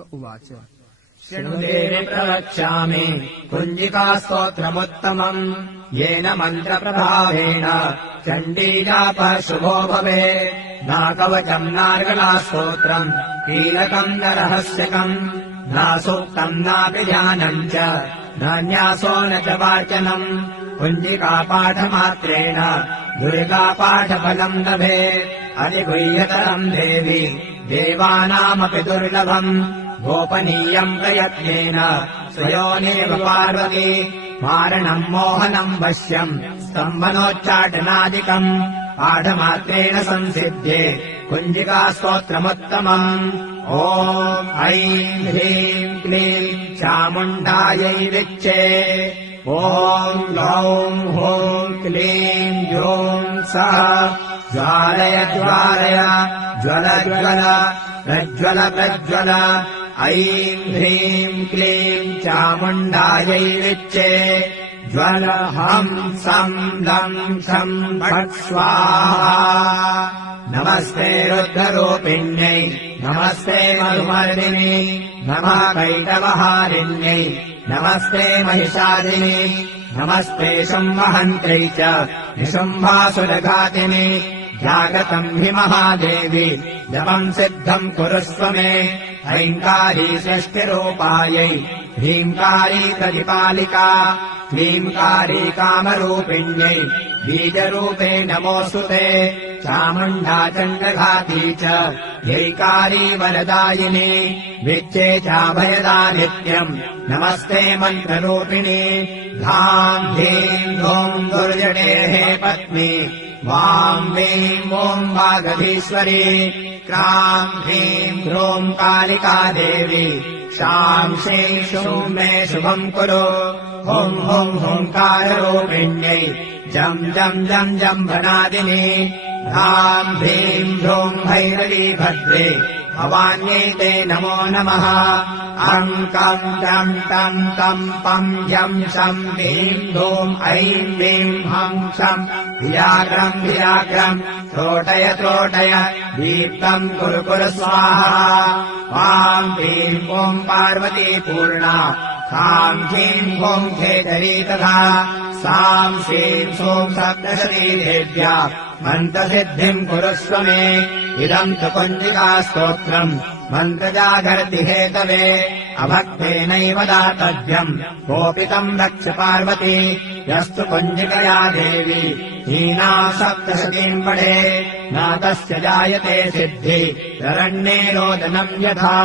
उवाच शृणुदेवि प्रवक्ष्यामि कुञ्जिकास्तोत्रमुत्तमम् येन मन्त्रप्रभावेण चण्डीजापः शुभो भवेत् नाकवचम् नार्गलास्तोत्रम् कीलकम् न रहस्यकम् न सूक्तम् नापि ध्यानम् च न न्यासो न च वाचनम् कुञ्जिकापाठमात्रेण दुर्गापाठफलम् लभेत् अधिगुह्यतरम् देवि देवानामपि दुर्लभम् गोपनीयम् प्रयत्नेन स्वयोनेव पार्वती मारणम् मोहनम् वश्यम् स्तम्भनोच्चाटनादिकम् पाठमात्रेण संसिध्ये कुञ्जिकास्तोत्रमुत्तमम् ॐ ऐं ह्रीं क्लीं चामुण्डायै विच्चे ॐ गौं हूं क्लीं ज्रूं सः ज्वालय ज्वालय ज्वल ज्वल प्रज्वल प्रज्वल ऐं ह्रीं क्लीं चामुण्डायै विच्चे ज्वल हं सं लं शं फट् स्वाहा नमस्ते रुद्ररूपिण्यै नमस्ते मधुमर्दिनी नमः कैटवहारिण्यै नमस्ते महिषादिनी नमस्ते संवहन्त्यै च निशुम्भासुरघातिनि जागतम् हि महादेवी जपम् सिद्धम् कुरुष्व मे ऐङ्कारी सृष्टिरूपायै ह्रीङ्कारी प्रतिपालिका क्लीङ्कारी कामरूपिण्यै बीजरूपे नमोऽस्तु ते चामुण्डा चण्डघाती च ह्यैकारी वरदायिनी विच्चे चाभयदा नित्यम् नमस्ते मन्त्ररूपिणी धां धीं धूं दुर्जटेः पत्नी वां वीं ॐ वागधीश्वरी क्रां ह्रीं ह्रूं कालिका देवी शां श्रीं शूं मे शुभम् कुरु हुं हुं हुङ्काररूपिण्यै जं जं जं जम्भनादिनी धां भीं ह्रूं भैरवी भद्रे भवान्यै ते नमो नमः अं कं चं तं तं पं जं शं ह्रीं धूं ऐं वीं हं शं धियाग्रं धियाग्रं त्रोटय त्रोटय दीप्तं कुरु कुरु स्वाहा वां ह्रीं ॐ पार्वती पूर्णा सां ह्रीं ॐ खेतरी तथा सां श्रीं सूं सप्तशती देव्या मन्त्रसिद्धिम् कुरुष्व मे इदम् तु कुञ्जिकास्तोत्रम् मन्त्रजागर्ति हेतवे अभक्तेनैव दातव्यम् कोपितम् रक्ष पार्वती यस्तु कुञ्जिकया देवी हीना सप्तशतीम् पठे न तस्य जायते सिद्धि शरण्ये रोदनम् यथा।